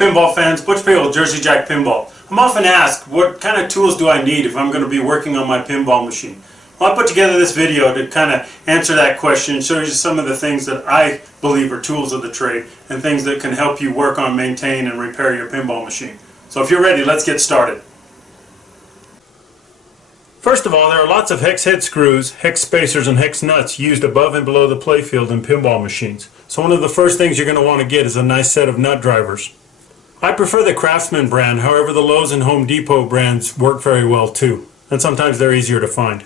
pinball fans, Butch Pale, Jersey Jack Pinball. I'm often asked, what kind of tools do I need if I'm going to be working on my pinball machine? Well, I put together this video to kind of answer that question and show you some of the things that I believe are tools of the trade and things that can help you work on, maintain, and repair your pinball machine. So if you're ready, let's get started. First of all, there are lots of hex head screws, hex spacers, and hex nuts used above and below the playfield in pinball machines. So one of the first things you're going to want to get is a nice set of nut drivers. I prefer the Craftsman brand, however the Lowe's and Home Depot brands work very well too, and sometimes they're easier to find.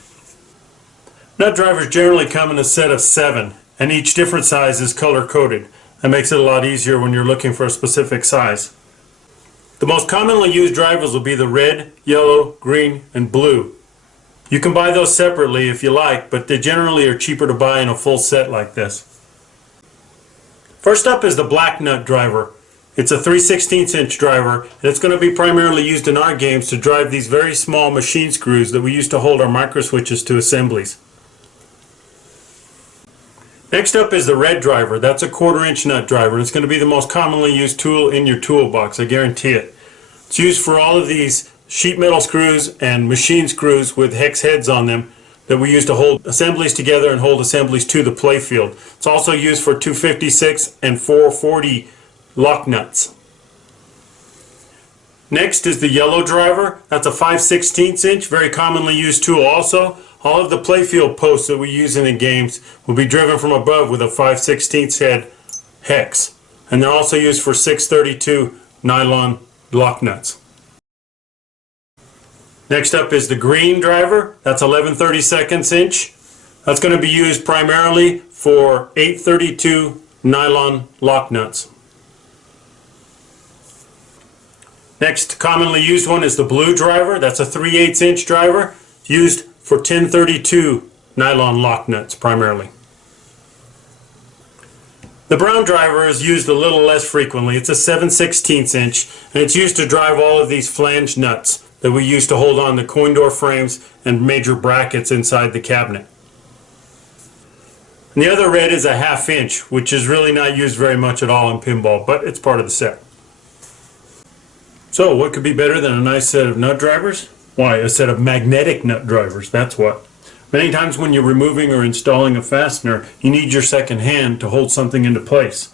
Nut drivers generally come in a set of 7, and each different size is color coded. That makes it a lot easier when you're looking for a specific size. The most commonly used drivers will be the red, yellow, green, and blue. You can buy those separately if you like, but they generally are cheaper to buy in a full set like this. First up is the black nut driver. It's a 3/16 inch driver, and it's going to be primarily used in our games to drive these very small machine screws that we use to hold our micro switches to assemblies. Next up is the red driver. That's a 1/4 inch nut driver. It's going to be the most commonly used tool in your toolbox, I guarantee it. It's used for all of these sheet metal screws and machine screws with hex heads on them that we use to hold assemblies together and hold assemblies to the playfield. It's also used for 256 and 440 lock nuts. Next is the yellow driver. That's a 5/16 inch, very commonly used tool also. All of the playfield posts that we use in the games will be driven from above with a 5/16 head hex. And they're also used for 632 nylon lock nuts. Next up is the green driver. That's 11/32 inch. That's going to be used primarily for 832 nylon lock nuts. Next commonly used one is the blue driver. That's a 3/8 inch driver used for 1032 nylon lock nuts primarily. The brown driver is used a little less frequently. It's a 7/16 inch, and it's used to drive all of these flange nuts that we use to hold on the coin door frames and major brackets inside the cabinet. And the other red is a 1/2 inch, which is really not used very much at all in pinball, but it's part of the set. So what could be better than a nice set of nut drivers? Why, a set of magnetic nut drivers, that's what. Many times when you're removing or installing a fastener, you need your second hand to hold something into place.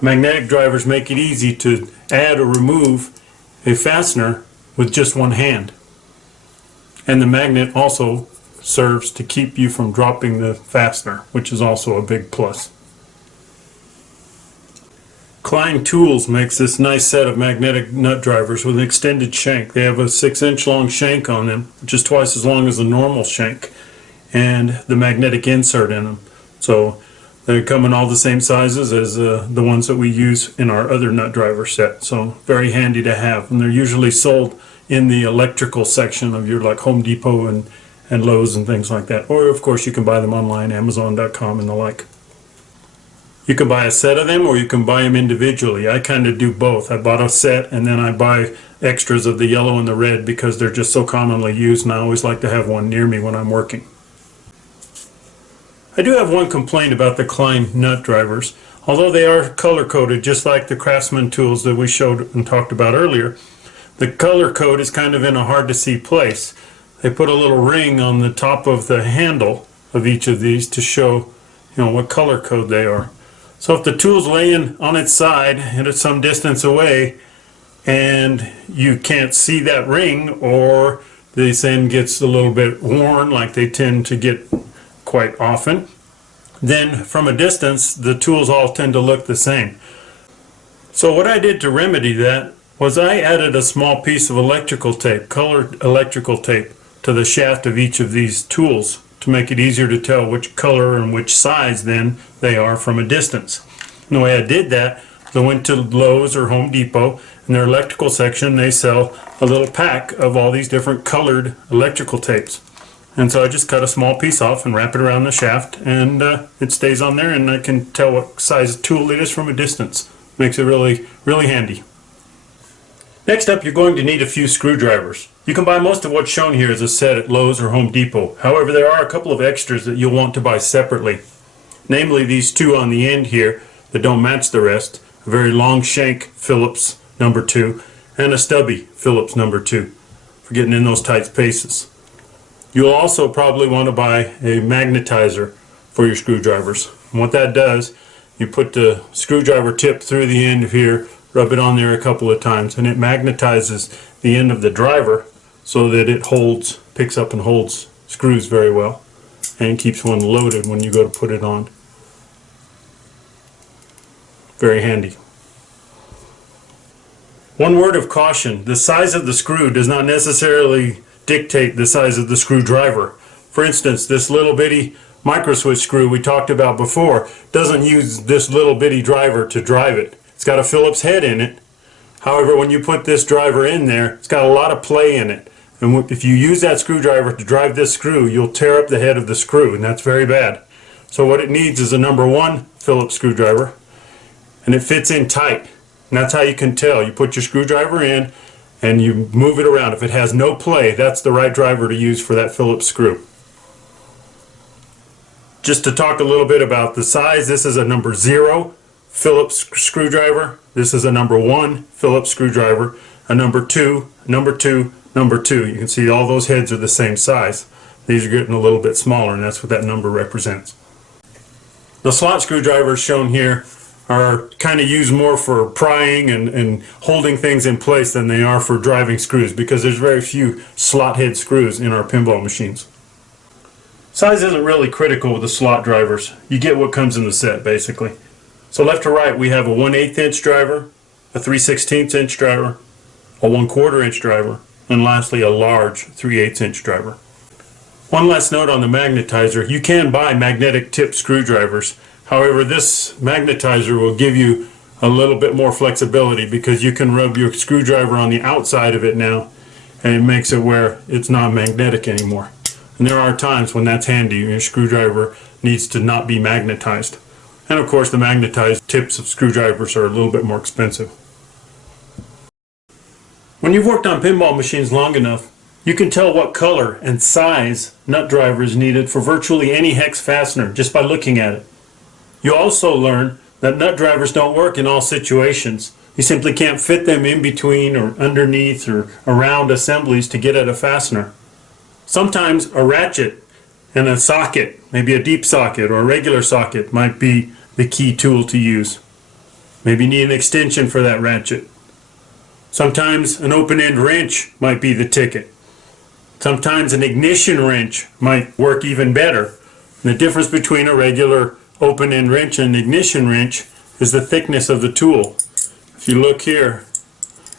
Magnetic drivers make it easy to add or remove a fastener with just one hand. And the magnet also serves to keep you from dropping the fastener, which is also a big plus. Klein Tools makes this nice set of magnetic nut drivers with an extended shank. They have a 6-inch long shank on them, which is twice as long as the normal shank, and the magnetic insert in them. So they come in all the same sizes as the ones that we use in our other nut driver set. So very handy to have, and they're usually sold in the electrical section of your like Home Depot and Lowe's and things like that. Or of course you can buy them online, Amazon.com and the like. You can buy a set of them or you can buy them individually. I kind of do both. I bought a set and then I buy extras of the yellow and the red because they're just so commonly used, and I always like to have one near me when I'm working. I do have one complaint about the Klein nut drivers. Although they are color coded just like the Craftsman tools that we showed and talked about earlier, the color code is kind of in a hard to see place. They put a little ring on the top of the handle of each of these to show, what color code they are. So if the tool's laying on its side and it's some distance away and you can't see that ring, or this end gets a little bit worn like they tend to get quite often, then from a distance the tools all tend to look the same. So what I did to remedy that was I added a small piece of electrical tape, colored electrical tape, to the shaft of each of these tools to make it easier to tell which color and which size then they are from a distance. And the way I did that, I went to Lowe's or Home Depot. In their electrical section they sell a little pack of all these different colored electrical tapes. And so I just cut a small piece off and wrap it around the shaft, and it stays on there, and I can tell what size tool it is from a distance. Makes it really, really handy. Next up, you're going to need a few screwdrivers. You can buy most of what's shown here as a set at Lowe's or Home Depot. However, there are a couple of extras that you'll want to buy separately. Namely, these two on the end here that don't match the rest. A very long shank Phillips number 2, and a stubby Phillips number 2 for getting in those tight spaces. You'll also probably want to buy a magnetizer for your screwdrivers. And what that does, you put the screwdriver tip through the end of here, rub it on there a couple of times, and it magnetizes the end of the driver so that it picks up and holds screws very well and keeps one loaded when you go to put it on. Very handy. One word of caution: the size of the screw does not necessarily dictate the size of the screwdriver. For instance, this little bitty micro switch screw we talked about before doesn't use this little bitty driver to drive it. It's got a Phillips head in it. However, when you put this driver in there, it's got a lot of play in it. And if you use that screwdriver to drive this screw, you'll tear up the head of the screw, and that's very bad. So what it needs is a number 1 Phillips screwdriver, and it fits in tight. And that's how you can tell. You put your screwdriver in and you move it around. If it has no play, that's the right driver to use for that Phillips screw. Just to talk a little bit about the size, this is a number 0 Phillips screwdriver. This is a number 1 Phillips screwdriver, a number 2, number 2, number 2. You can see all those heads are the same size. These are getting a little bit smaller, and that's what that number represents. The slot screwdrivers shown here are kind of used more for prying and holding things in place than they are for driving screws, because there's very few slot head screws in our pinball machines. Size isn't really critical with the slot drivers. You get what comes in the set, basically. So left to right, we have a 1/8 inch driver, a 3/16 inch driver, a 1/4 inch driver, and lastly a large 3/8 inch driver. One last note on the magnetizer: you can buy magnetic tip screwdrivers. However, this magnetizer will give you a little bit more flexibility, because you can rub your screwdriver on the outside of it now, and it makes it where it's not magnetic anymore. And there are times when that's handy. Your screwdriver needs to not be magnetized. And of course, the magnetized tips of screwdrivers are a little bit more expensive. When you've worked on pinball machines long enough, you can tell what color and size nut driver is needed for virtually any hex fastener just by looking at it. You also learn that nut drivers don't work in all situations. You simply can't fit them in between or underneath or around assemblies to get at a fastener. Sometimes a ratchet and a socket, maybe a deep socket or a regular socket, might be the key tool to use. Maybe you need an extension for that ratchet. Sometimes an open-end wrench might be the ticket. Sometimes an ignition wrench might work even better. And the difference between a regular open-end wrench and an ignition wrench is the thickness of the tool. If you look here,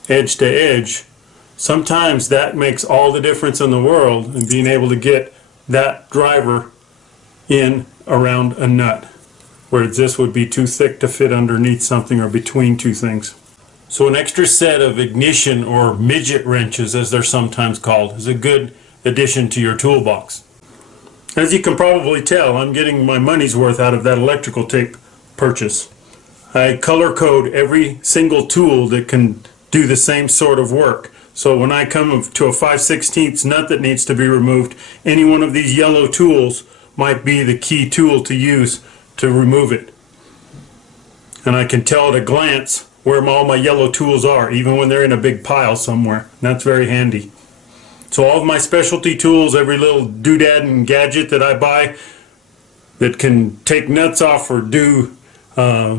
edge to edge, sometimes that makes all the difference in the world in being able to get that driver in around a nut, whereas this would be too thick to fit underneath something or between two things. So an extra set of ignition or midget wrenches, as they're sometimes called, is a good addition to your toolbox. As you can probably tell, I'm getting my money's worth out of that electrical tape purchase. I color code every single tool that can do the same sort of work. So when I come to a 5/16 nut that needs to be removed, any one of these yellow tools might be the key tool to use to remove it. And I can tell at a glance where all my yellow tools are, even when they're in a big pile somewhere. And that's very handy. So all of my specialty tools, every little doodad and gadget that I buy that can take nuts off or do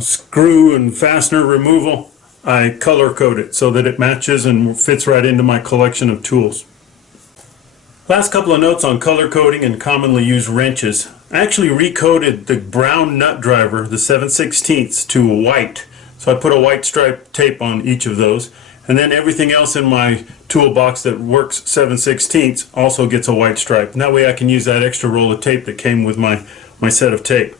screw and fastener removal, I color code it so that it matches and fits right into my collection of tools. Last couple of notes on color coding and commonly used wrenches. I actually recoded the brown nut driver, the 7/16, to white. So I put a white stripe tape on each of those, and then everything else in my toolbox that works 7/16 also gets a white stripe. And that way I can use that extra roll of tape that came with my set of tape.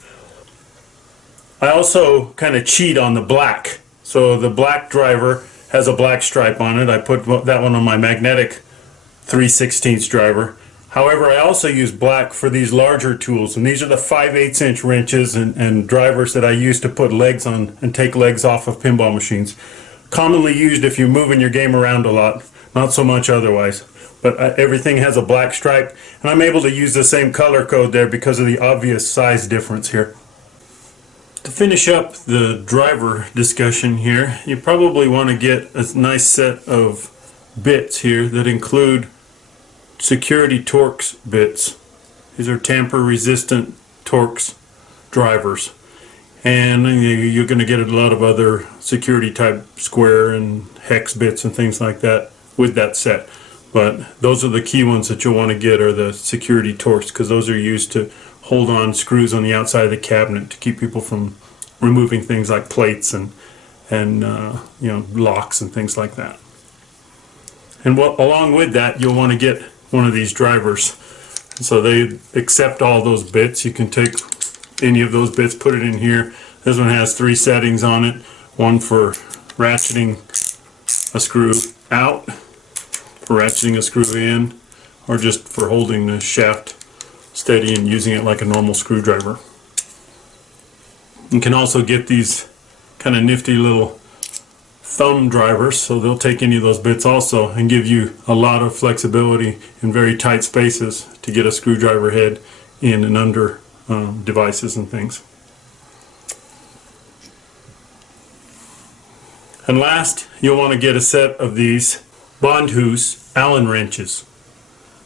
I also kind of cheat on the black. So the black driver has a black stripe on it. I put that one on my magnetic 3/16 driver. However, I also use black for these larger tools, and these are the 5/8 inch wrenches and drivers that I use to put legs on and take legs off of pinball machines. Commonly used if you're moving your game around a lot, not so much otherwise. But everything has a black stripe, and I'm able to use the same color code there because of the obvious size difference here. To finish up the driver discussion here, you probably want to get a nice set of bits here that include security Torx bits. These are tamper resistant Torx drivers, and you're going to get a lot of other security type square and hex bits and things like that with that set, but those are the key ones that you'll want to get, are the security Torx, because those are used to hold on screws on the outside of the cabinet to keep people from removing things like plates and you know, locks and things like that. And along with that, you'll want to get one of these drivers. So they accept all those bits. You can take any of those bits, put it in here. This one has 3 settings on it. One for ratcheting a screw out, for ratcheting a screw in, or just for holding the shaft steady and using it like a normal screwdriver. You can also get these kind of nifty little thumb drivers, so they'll take any of those bits also and give you a lot of flexibility in very tight spaces to get a screwdriver head in and under devices and things. And last, you'll want to get a set of these Bondhouse Allen wrenches.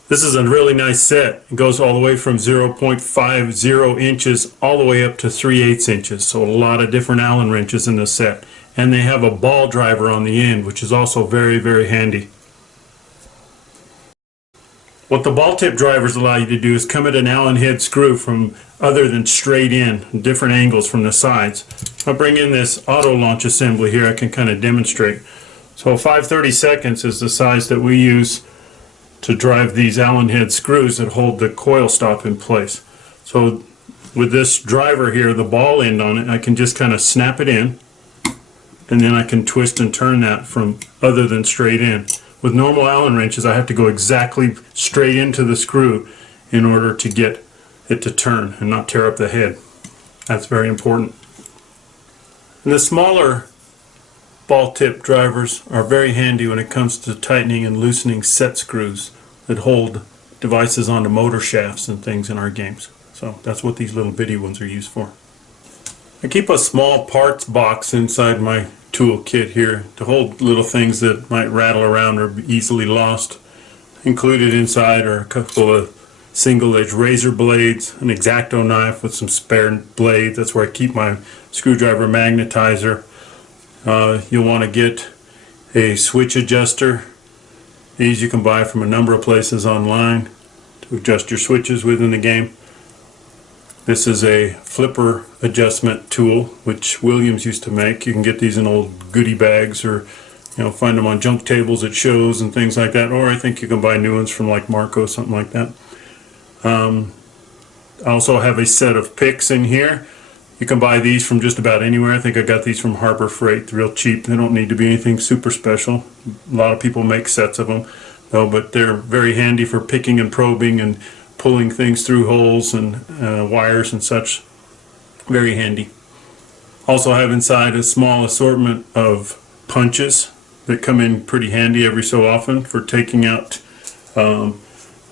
This is a really nice set. It goes all the way from 0.50 inches all the way up to 3/8 inches. So a lot of different Allen wrenches in this set. And they have a ball driver on the end, which is also very, very handy. What the ball tip drivers allow you to do is come at an Allen head screw from other than straight in, different angles from the sides. I'll bring in this auto launch assembly here. I can kind of demonstrate. So 5/32 is the size that we use to drive these Allen head screws that hold the coil stop in place. So with this driver here, the ball end on it, I can just kind of snap it in, and then I can twist and turn that from other than straight in. With normal Allen wrenches, I have to go exactly straight into the screw in order to get it to turn and not tear up the head. That's very important. And the smaller ball tip drivers are very handy when it comes to tightening and loosening set screws that hold devices onto motor shafts and things in our games. So that's what these little bitty ones are used for. I keep a small parts box inside my tool kit here to hold little things that might rattle around or be easily lost. Included inside are a couple of single edge razor blades, an X-Acto knife with some spare blades. That's where I keep my screwdriver magnetizer. You'll want to get a switch adjuster. These you can buy from a number of places online to adjust your switches within the game. This is a flipper adjustment tool which Williams used to make. You can get these in old goodie bags, or find them on junk tables at shows and things like that, or I think you can buy new ones from like Marco, something like that. I also have a set of picks in here. You can buy these from just about anywhere. I think I got these from Harbor Freight. They're real cheap. They don't need to be anything super special. A lot of people make sets of them, though, but they're very handy for picking and probing and pulling things through holes and wires and such. Very handy. Also have inside a small assortment of punches that come in pretty handy every so often for taking out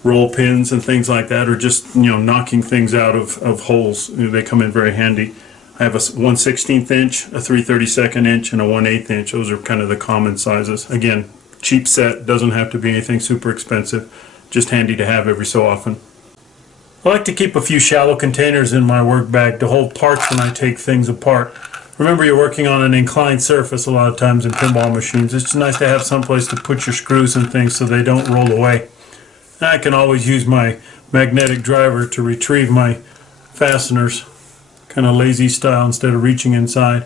roll pins and things like that, or just knocking things out of holes. They come in very handy. I have a 1/16 inch, a 3/32 inch, and a 1/8 inch. Those are kind of the common sizes. Again, cheap set, doesn't have to be anything super expensive, just handy to have every so often. I like to keep a few shallow containers in my work bag to hold parts when I take things apart. Remember, you're working on an inclined surface a lot of times in pinball machines. It's just nice to have some place to put your screws and things so they don't roll away. And I can always use my magnetic driver to retrieve my fasteners, kind of lazy style, instead of reaching inside.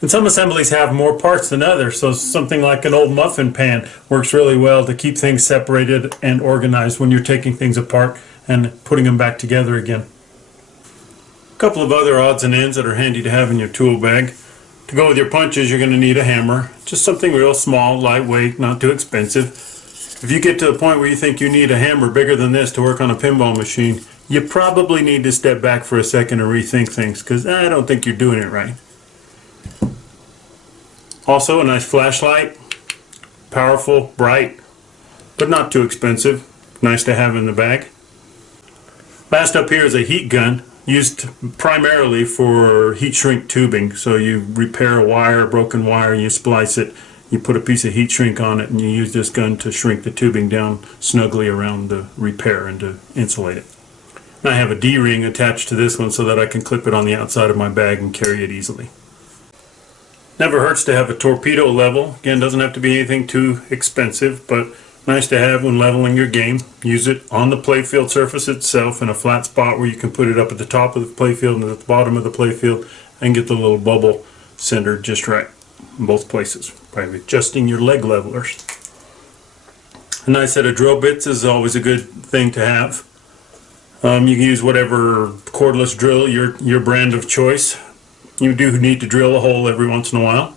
And some assemblies have more parts than others, so something like an old muffin pan works really well to keep things separated and organized when you're taking things apart and putting them back together again. A couple of other odds and ends that are handy to have in your tool bag. To go with your punches, you're going to need a hammer. Just something real small, lightweight, not too expensive. If you get to the point where you think you need a hammer bigger than this to work on a pinball machine, you probably need to step back for a second and rethink things, because I don't think you're doing it right. Also, a nice flashlight, powerful, bright, but not too expensive. Nice to have in the bag. Last up here is a heat gun. used primarily for heat shrink tubing. So you repair a wire, a broken wire, you splice it, you put a piece of heat shrink on it, and you use this gun to shrink the tubing down snugly around the repair and to insulate it. And I have a D-ring attached to this one so that I can clip it on the outside of my bag and carry it easily. Never hurts to have a torpedo level. Again, doesn't have to be anything too expensive, but nice to have when leveling your game. Use it on the playfield surface itself in a flat spot where you can put it up at the top of the playfield and at the bottom of the playfield and get the little bubble centered just right in both places by adjusting your leg levelers. A nice set of drill bits is always a good thing to have. You can use whatever cordless drill, your brand of choice. You do need to drill a hole every once in a while.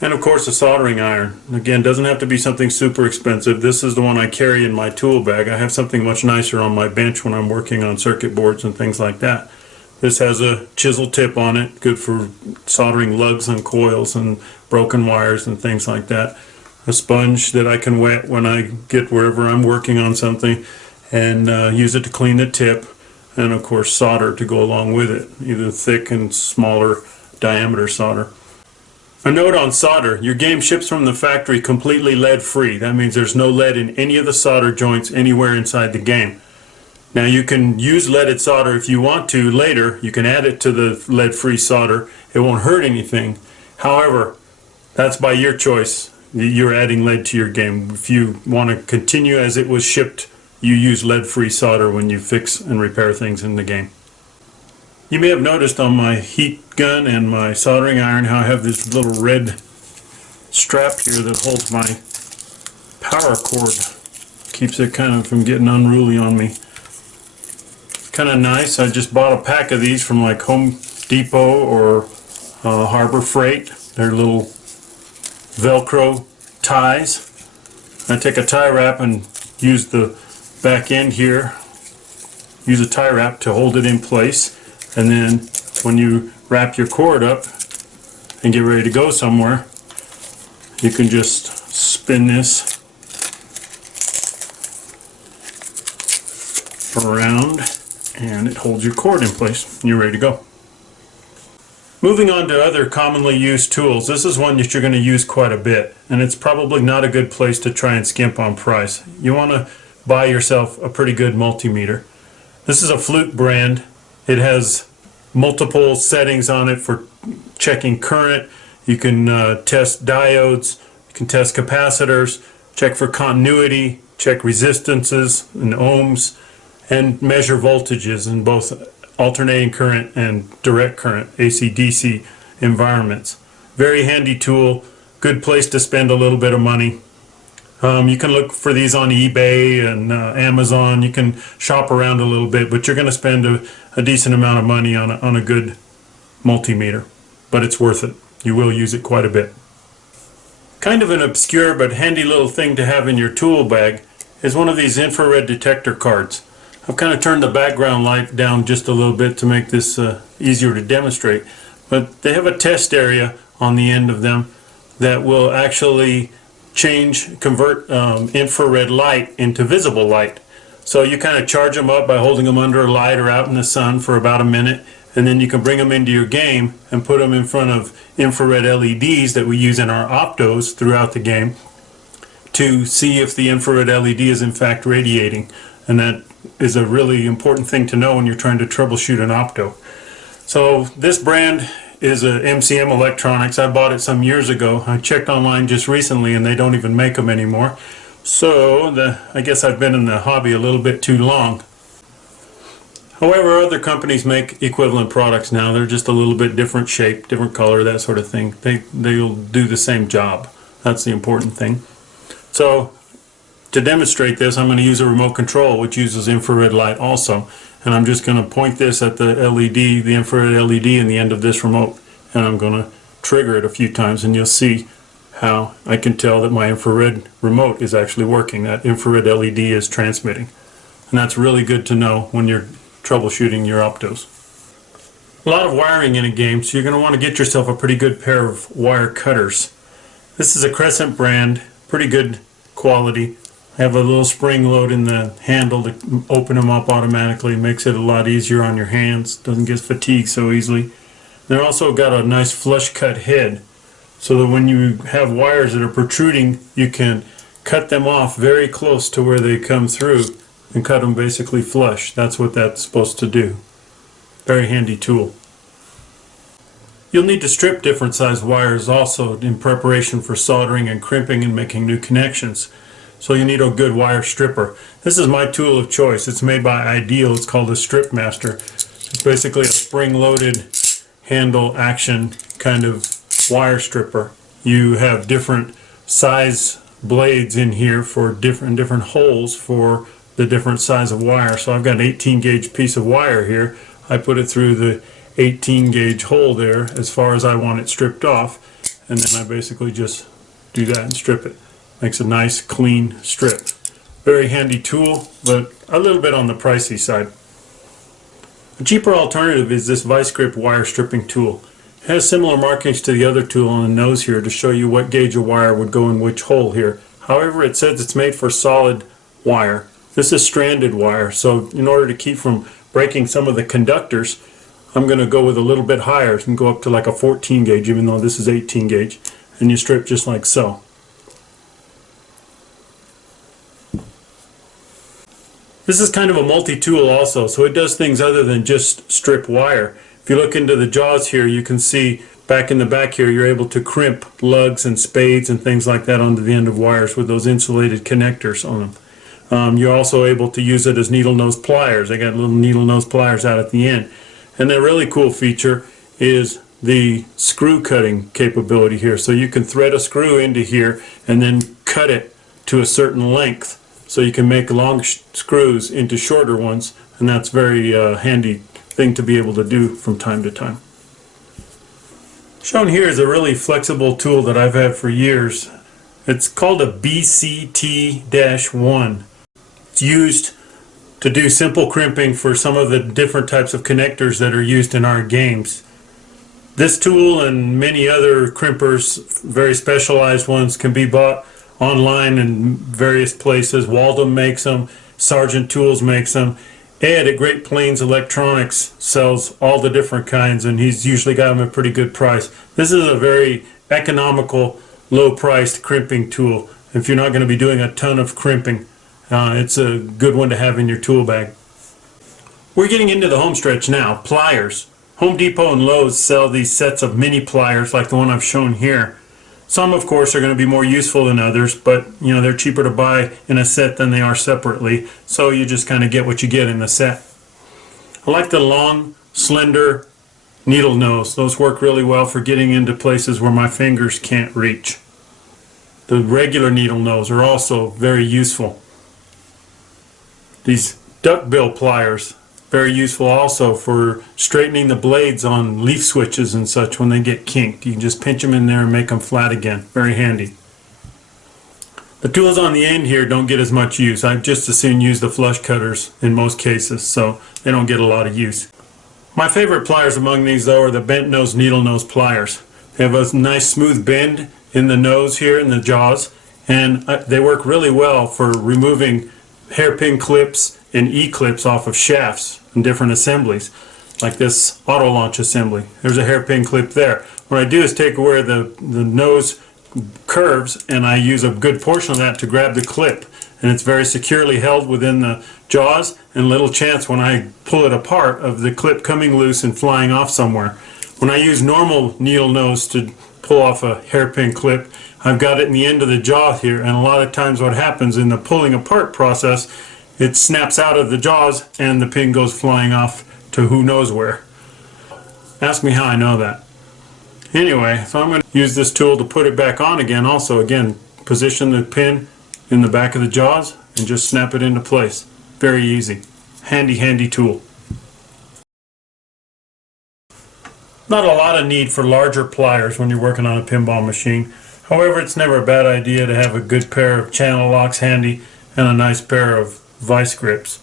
And of course a soldering iron. Again, doesn't have to be something super expensive. This is the one I carry in my tool bag. I have something much nicer on my bench when I'm working on circuit boards and things like that. This has a chisel tip on it, good for soldering lugs and coils and broken wires and things like that. A sponge that I can wet when I get wherever I'm working on something, and use it to clean the tip, and of course solder to go along with it, either thick and smaller diameter solder. A note on solder: your game ships from the factory completely lead free. That means there's no lead in any of the solder joints anywhere inside the game. Now you can use leaded solder if you want to later. You can add it to the lead free solder. It won't hurt anything. However, that's by your choice. You're adding lead to your game. If you want to continue as it was shipped, you use lead-free solder when you fix and repair things in the game. You may have noticed on my heat gun and my soldering iron how I have this little red strap here that holds my power cord. Keeps it kind of from getting unruly on me. Kind of nice. I just bought a pack of these from like Home Depot or Harbor Freight. They're little Velcro ties. I take a tie wrap and use the back end here, use a tie wrap to hold it in place, and then when you wrap your cord up and get ready to go somewhere, you can just spin this around and it holds your cord in place and you're ready to go. Moving on to other commonly used tools, this is one that you're going to use quite a bit, and it's probably not a good place to try and skimp on price. You want to buy yourself a pretty good multimeter. This is a Fluke brand. It has multiple settings on it for checking current. You can test diodes, you can test capacitors, check for continuity, check resistances and ohms, and measure voltages in both alternating current and direct current, AC/DC environments. Very handy tool, good place to spend a little bit of money. You can look for these on eBay and Amazon. You can shop around a little bit, but you're going to spend a decent amount of money on a good multimeter. But it's worth it. You will use it quite a bit. Kind of an obscure but handy little thing to have in your tool bag is one of these infrared detector cards. I've kind of turned the background light down just a little bit to make this easier to demonstrate. But they have a test area on the end of them that will actually convert infrared light into visible light. So you kind of charge them up by holding them under a light or out in the sun for about a minute, and then you can bring them into your game and put them in front of infrared LEDs that we use in our optos throughout the game to see if the infrared LED is in fact radiating. And that is a really important thing to know when you're trying to troubleshoot an opto. So this brand is a Mcn Electronics. I bought it some years ago. I checked online just recently and they don't even make them anymore. So I guess I've been in the hobby a little bit too long. However, other companies make equivalent products now. They're just a little bit different shape, different color, that sort of thing. They'll do the same job. That's the important thing. So to demonstrate this, I'm going to use a remote control which uses infrared light also. And I'm just going to point this at the LED, the infrared LED in the end of this remote, and I'm going to trigger it a few times, and you'll see how I can tell that my infrared remote is actually working. That infrared LED is transmitting. And that's really good to know when you're troubleshooting your optos. A lot of wiring in a game, so you're going to want to get yourself a pretty good pair of wire cutters. This is a Crescent brand, pretty good quality. I have a little spring load in the handle to open them up automatically. It makes it a lot easier on your hands. Doesn't get fatigued so easily. They're also got a nice flush cut head, so that when you have wires that are protruding, you can cut them off very close to where they come through and cut them basically flush. That's what that's supposed to do. Very handy tool. You'll need to strip different sized wires also in preparation for soldering and crimping and making new connections. So you need a good wire stripper. This is my tool of choice. It's made by Ideal. It's called a Strip Master. It's basically a spring-loaded handle action kind of wire stripper. You have different size blades in here for different holes for the different size of wire. So I've got an 18 gauge piece of wire here. I put it through the 18 gauge hole there as far as I want it stripped off, and then I basically just do that and strip it. Makes a nice clean strip. Very handy tool, but a little bit on the pricey side. A cheaper alternative is this vice grip wire stripping tool. It has similar markings to the other tool on the nose here to show you what gauge of wire would go in which hole here. However, it says it's made for solid wire. This is stranded wire, so in order to keep from breaking some of the conductors, I'm going to go with a little bit higher and go up to like a 14 gauge, even though this is 18 gauge, and you strip just like so. This is kind of a multi-tool also, so it does things other than just strip wire. If you look into the jaws here, you can see back in the back here, you're able to crimp lugs and spades and things like that onto the end of wires with those insulated connectors on them. You're also able to use it as needle-nose pliers. I got little needle-nose pliers out at the end. And the really cool feature is the screw cutting capability here. So you can thread a screw into here and then cut it to a certain length. So you can make long screws into shorter ones, and that's very handy thing to be able to do from time to time. Shown here is a really flexible tool that I've had for years. It's called a BCT-1. It's used to do simple crimping for some of the different types of connectors that are used in our games. This tool and many other crimpers, very specialized ones, can be bought online in various places. Waldom makes them, Sargent Tools makes them. Ed at Great Plains Electronics sells all the different kinds, and he's usually got them at a pretty good price. This is a very economical, low-priced crimping tool. If you're not going to be doing a ton of crimping, it's a good one to have in your tool bag. We're getting into the home stretch now. Pliers. Home Depot and Lowe's sell these sets of mini pliers like the one I've shown here. Some, of course, are going to be more useful than others, but you know, they're cheaper to buy in a set than they are separately, so you just kind of get what you get in the set. I like the long, slender needle nose. Those work really well for getting into places where my fingers can't reach. The regular needle nose are also very useful. These Duckbill Pliers, very useful also for straightening the blades on leaf switches and such when they get kinked. You can just pinch them in there and make them flat again. Very handy. The tools on the end here don't get as much use. I just as soon use the flush cutters in most cases, so they don't get a lot of use. My favorite pliers among these though are the bent nose Needlenose Pliers. They have a nice smooth bend in the nose here in the jaws, and they work really well for removing hairpin clips and E-clips off of shafts and different assemblies, like this auto launch assembly. There's a hairpin clip there. What I do is take where the nose curves, and I use a good portion of that to grab the clip, and it's very securely held within the jaws, and little chance when I pull it apart of the clip coming loose and flying off somewhere. When I use normal needle nose to pull off a hairpin clip, I've got it in the end of the jaw here, and a lot of times what happens in the pulling apart process, it snaps out of the jaws and the pin goes flying off to who knows where. Ask me how I know that. Anyway, so I'm going to use this tool to put it back on again. Also, again, position the pin in the back of the jaws and just snap it into place. Very easy. Handy, handy tool. Not a lot of need for larger pliers when you're working on a pinball machine. However, it's never a bad idea to have a good pair of channel locks handy and a nice pair of vice grips.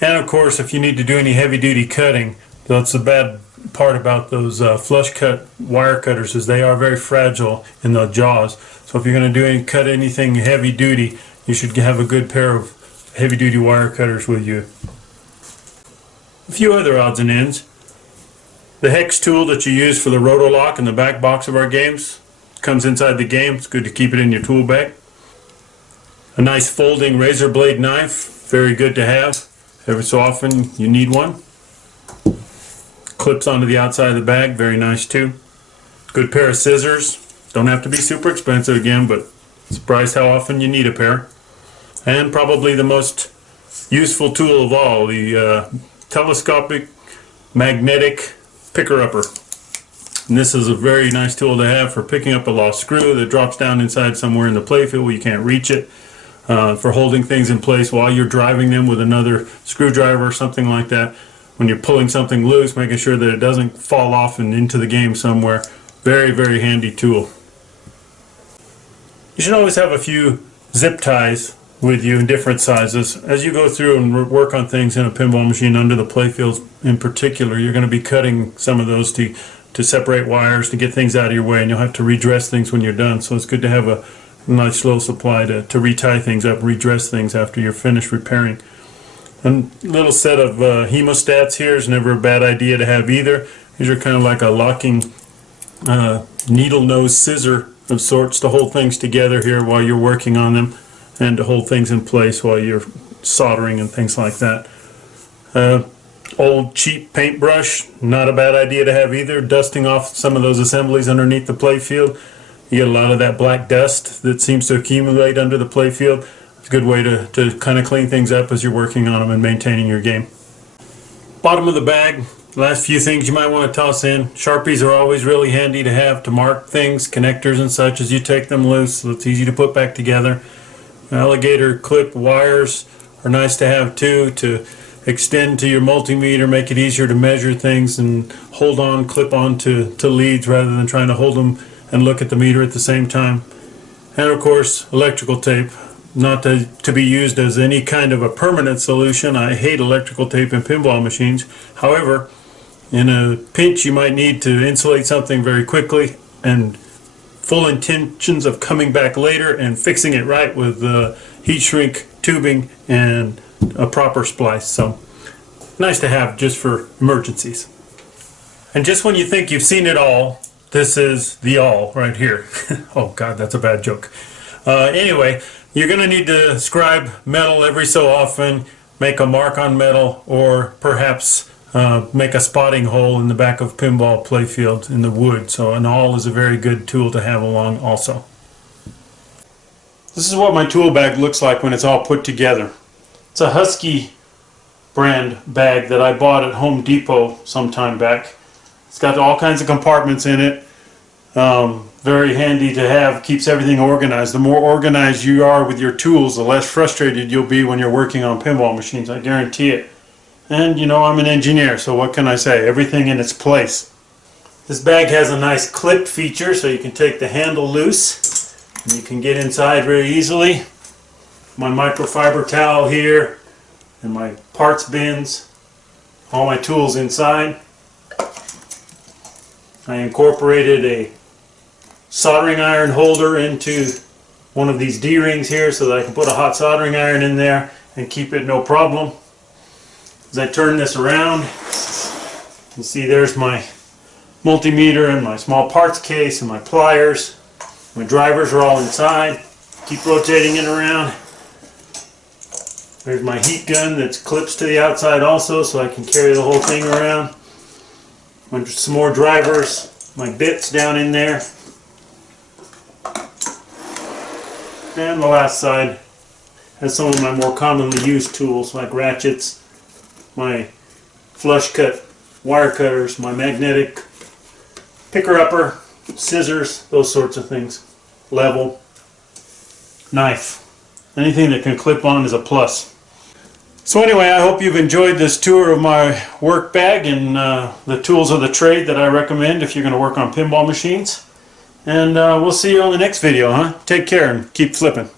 And of course, if you need to do any heavy-duty cutting, that's the bad part about those flush cut wire cutters, is they are very fragile in the jaws. So if you're going to cut anything heavy duty, you should have a good pair of heavy-duty wire cutters with you. A few other odds and ends. The hex tool that you use for the roto lock in the back box of our games comes inside the game. It's good to keep it in your tool bag. A nice folding razor blade knife, very good to have. Every so often you need one. Clips onto the outside of the bag, very nice too. Good pair of scissors. Don't have to be super expensive again, but surprised how often you need a pair. And probably the most useful tool of all, the telescopic magnetic picker-upper. And this is a very nice tool to have for picking up a lost screw that drops down inside somewhere in the playfield where you can't reach it. For holding things in place while you're driving them with another screwdriver or something like that. When you're pulling something loose, making sure that it doesn't fall off and into the game somewhere. Very, very handy tool. You should always have a few zip ties with you in different sizes. As you go through and work on things in a pinball machine under the playfields in particular, you're going to be cutting some of those to separate wires, to get things out of your way, and you'll have to redress things when you're done. So it's good to have a nice little supply to retie things up, redress things after you're finished repairing. A little set of hemostats here is never a bad idea to have either. These are kind of like a locking needle nose scissor of sorts to hold things together here while you're working on them, and to hold things in place while you're soldering and things like that. Old cheap paintbrush, not a bad idea to have either. Dusting off some of those assemblies underneath the playfield. You get a lot of that black dust that seems to accumulate under the playfield. It's a good way to kind of clean things up as you're working on them and maintaining your game. Bottom of the bag, last few things you might want to toss in. Sharpies are always really handy to have to mark things, connectors and such as you take them loose, so it's easy to put back together. Alligator clip wires are nice to have too, to extend to your multimeter, make it easier to measure things and hold on, clip on to leads rather than trying to hold them and look at the meter at the same time. And of course, electrical tape, not to be used as any kind of a permanent solution. I hate electrical tape in pinball machines. However, in a pinch you might need to insulate something very quickly, and full intentions of coming back later and fixing it right with heat shrink tubing and a proper splice. So nice to have just for emergencies. And just when you think you've seen it all, this is the all right here. Oh God, that's a bad joke. Anyway, you're going to need to scribe metal every so often, make a mark on metal, or perhaps make a spotting hole in the back of pinball playfield in the wood. So an awl is a very good tool to have along also. This is what my tool bag looks like when it's all put together. It's a Husky brand bag that I bought at Home Depot some time back. It's got all kinds of compartments in it. Very handy to have, keeps everything organized. The more organized you are with your tools, the less frustrated you'll be when you're working on pinball machines, I guarantee it. And you know, I'm an engineer, so what can I say? Everything in its place. This bag has a nice clip feature, so you can take the handle loose and you can get inside very easily. My microfiber towel here and my parts bins, all my tools inside. I incorporated a soldering iron holder into one of these D-rings here so that I can put a hot soldering iron in there and keep it no problem. As I turn this around, you can see there's my multimeter and my small parts case and my pliers. My drivers are all inside. Keep rotating it around. There's my heat gun that clips to the outside also, so I can carry the whole thing around. Some more drivers, my bits down in there. And the last side has some of my more commonly used tools like ratchets, my flush cut wire cutters, my magnetic picker-upper, scissors, those sorts of things. Level, knife. Anything that can clip on is a plus. So anyway, I hope you've enjoyed this tour of my work bag and the tools of the trade that I recommend if you're going to work on pinball machines. And we'll see you on the next video, huh? Take care and keep flipping.